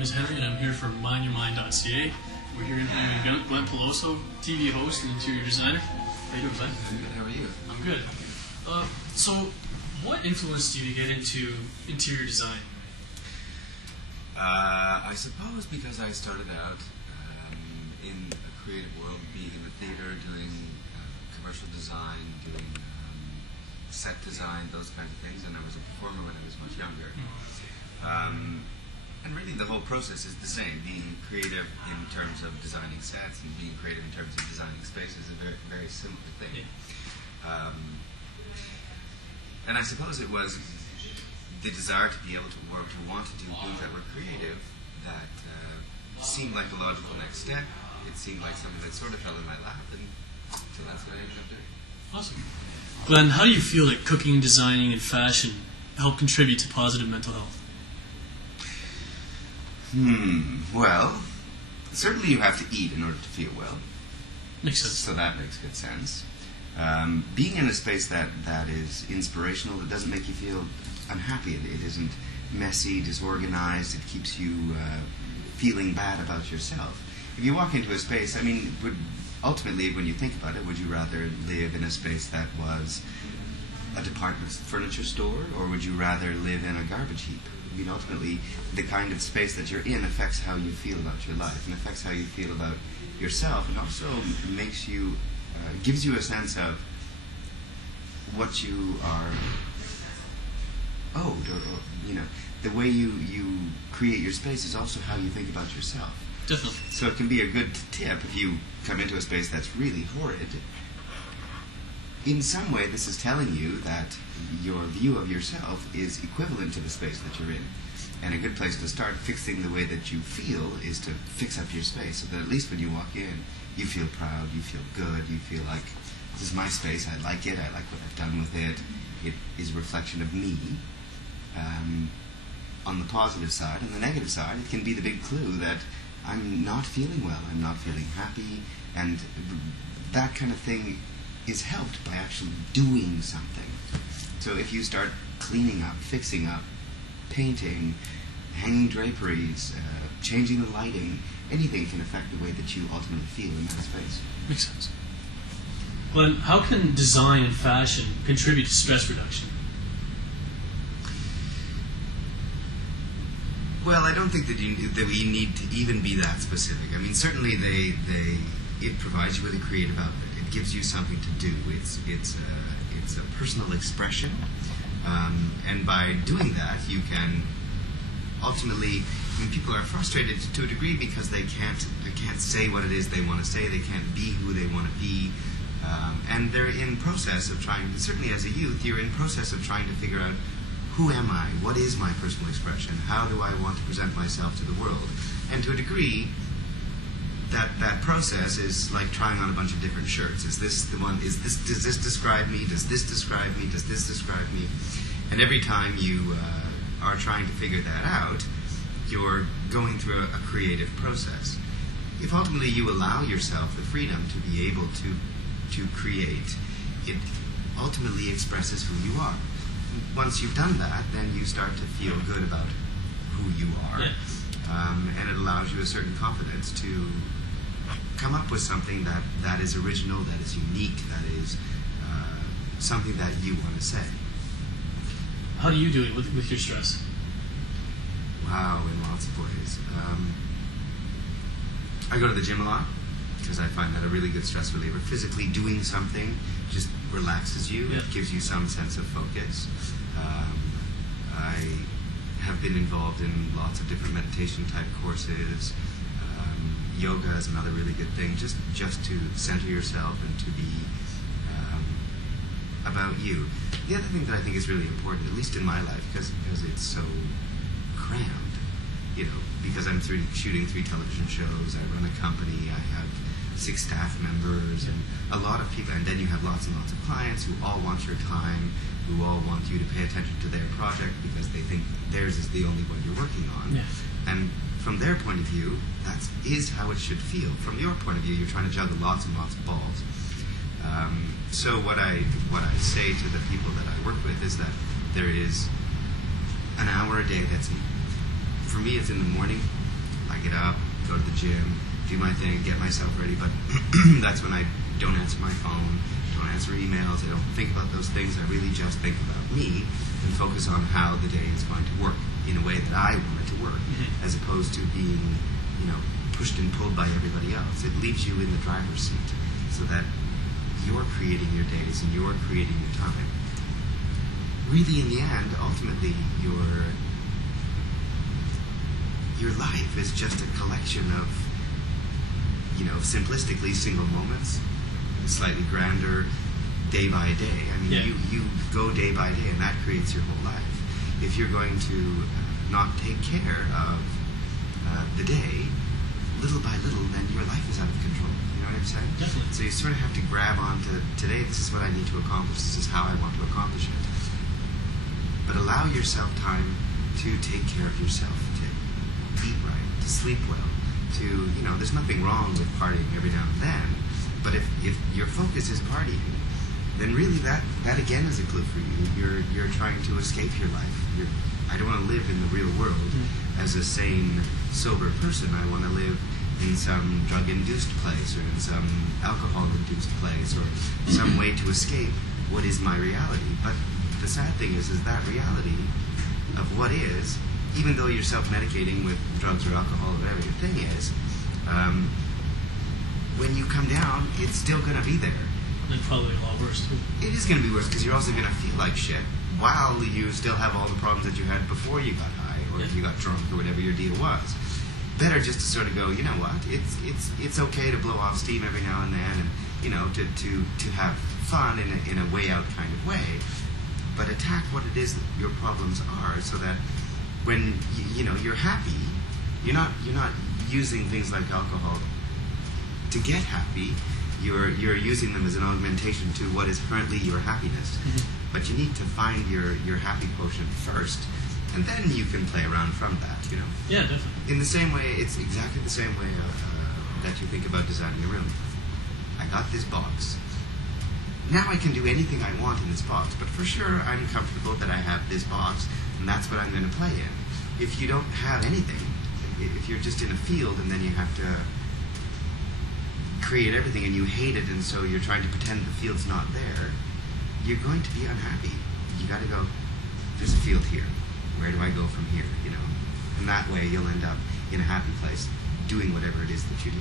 name is Henry, and I'm here for mindyourmind.ca. We're here interviewing Glen Peloso, TV host and interior designer. How you doing, Glenn? I'm good. How are you? I'm good. So, what influenced you to get into interior design? I suppose because I started out in a creative world, being in the theater, doing commercial design, doing set design, those kinds of things, and I was a performer when I was much younger. And really the whole process is the same. Being creative in terms of designing sets and being creative in terms of designing space is a very, very similar thing. And I suppose it was the desire to be able to work, to want to do things that were creative, that seemed like the logical next step. It seemed like something that sort of fell in my lap, and so that's what I ended up doing. Awesome. Glenn, how do you feel that cooking, designing, and fashion help contribute to positive mental health? Well, certainly you have to eat in order to feel well. Makes sense. So that makes good sense. Being in a space that is inspirational, that doesn't make you feel unhappy, it isn't messy, disorganized, it keeps you feeling bad about yourself. If you walk into a space, I mean, ultimately, when you think about it, would you rather live in a space that was a department furniture store, or would you rather live in a garbage heap? I mean, ultimately, the kind of space that you're in affects how you feel about your life, and affects how you feel about yourself, and also makes you, gives you a sense of what you are owed, or you know, the way you create your space is also how you think about yourself. Definitely. So it can be a good tip if you come into a space that's really horrid. In some way, this is telling you that your view of yourself is equivalent to the space that you're in. And a good place to start fixing the way that you feel is to fix up your space, so that at least when you walk in, you feel proud, you feel good, you feel like, this is my space, I like it, I like what I've done with it, it is a reflection of me. On the positive side. On the negative side, it can be the big clue that I'm not feeling well, I'm not feeling happy, and that kind of thing is helped by actually doing something. So if you start cleaning up, fixing up, painting, hanging draperies, changing the lighting, anything can affect the way that you ultimately feel in that space. Makes sense. Glenn, how can design and fashion contribute to stress reduction? Well, I don't think that we need to even be that specific. I mean, certainly it provides you with a creative outlet. It gives you something to do. It's a personal expression, and by doing that, you can ultimately. I mean, people are frustrated to a degree because they can't say what it is they want to say. They can't be who they want to be, and they're in process of trying. Certainly, as a youth, you're in process of trying to figure out, who am I? What is my personal expression? How do I want to present myself to the world? And to a degree, that process is like trying on a bunch of different shirts. Is this the one? Does this describe me? Does this describe me? Does this describe me? And every time you are trying to figure that out, you're going through a creative process. If ultimately you allow yourself the freedom to be able to create, it ultimately expresses who you are. Once you've done that, then you start to feel good about who you are, and it allows you a certain confidence to come up with something that is original, that is unique, that is something that you want to say. How do you do it with your stress? Wow, in lots of ways. I go to the gym a lot because I find that a really good stress reliever. Physically doing something just relaxes you. It gives you some sense of focus. I have been involved in lots of different meditation type courses. Yoga is another really good thing, just to center yourself and to be about you. The other thing that I think is really important, at least in my life, because it's so crammed, you know, because I'm shooting 3 television shows, I run a company, I have 6 staff members, and a lot of people, and then you have lots and lots of clients who all want your time, who all want you to pay attention to their project because they think theirs is the only one you're working on. Yeah. And from their point of view, that is how it should feel. From your point of view, you're trying to juggle lots and lots of balls. So what I say to the people that I work with is that there is an hour a day that's, for me it's in the morning, I get up, go to the gym, do my thing, get myself ready, but that's when I don't answer my phone, don't answer emails, I don't think about those things, I really just think about me and focus on how the day is going to work in a way that I want it to work, as opposed to being, pushed and pulled by everybody else. It leaves you in the driver's seat so that you're creating your days and you're creating your time. Really, in the end, ultimately, your life is just a collection of, simplistically single moments, slightly grander, day by day. I mean, you go day by day, and that creates your whole life. If you're going to not take care of the day, little by little, then your life is out of control. You know what I'm saying? Definitely. So you sort of have to grab onto, today, this is what I need to accomplish, this is how I want to accomplish it. But allow yourself time to take care of yourself, to eat right, to sleep well, to, there's nothing wrong with partying every now and then, but if your focus is partying, then really that again is a clue for you. You're trying to escape your life. I don't want to live in the real world as a sane, sober person. I want to live in some drug-induced place or in some alcohol-induced place or some way to escape what is my reality. But the sad thing is that reality of what is, even though you're self-medicating with drugs or alcohol or whatever your thing is, when you come down, it's still going to be there. And probably a lot worse, too. It is going to be worse because you're also going to feel like shit while you still have all the problems that you had before you got high or if you got drunk or whatever your deal was. Better just to sort of go, you know what, it's okay to blow off steam every now and then and, to have fun in a way out kind of way, but attack what it is that your problems are so that when, you're happy, you're not using things like alcohol to get happy. You're using them as an augmentation to what is currently your happiness. But you need to find your happy quotient first, and then you can play around from that, Yeah, definitely. In the same way, it's exactly the same way that you think about designing a room. I got this box. Now I can do anything I want in this box, but for sure I'm comfortable that I have this box, and that's what I'm going to play in. If you don't have anything, if you're just in a field and then you have to create everything and you hate it and so you're trying to pretend the field's not there, you're going to be unhappy. You got to go, there's a field here. Where do I go from here, And that way you'll end up in a happy place doing whatever it is that you do.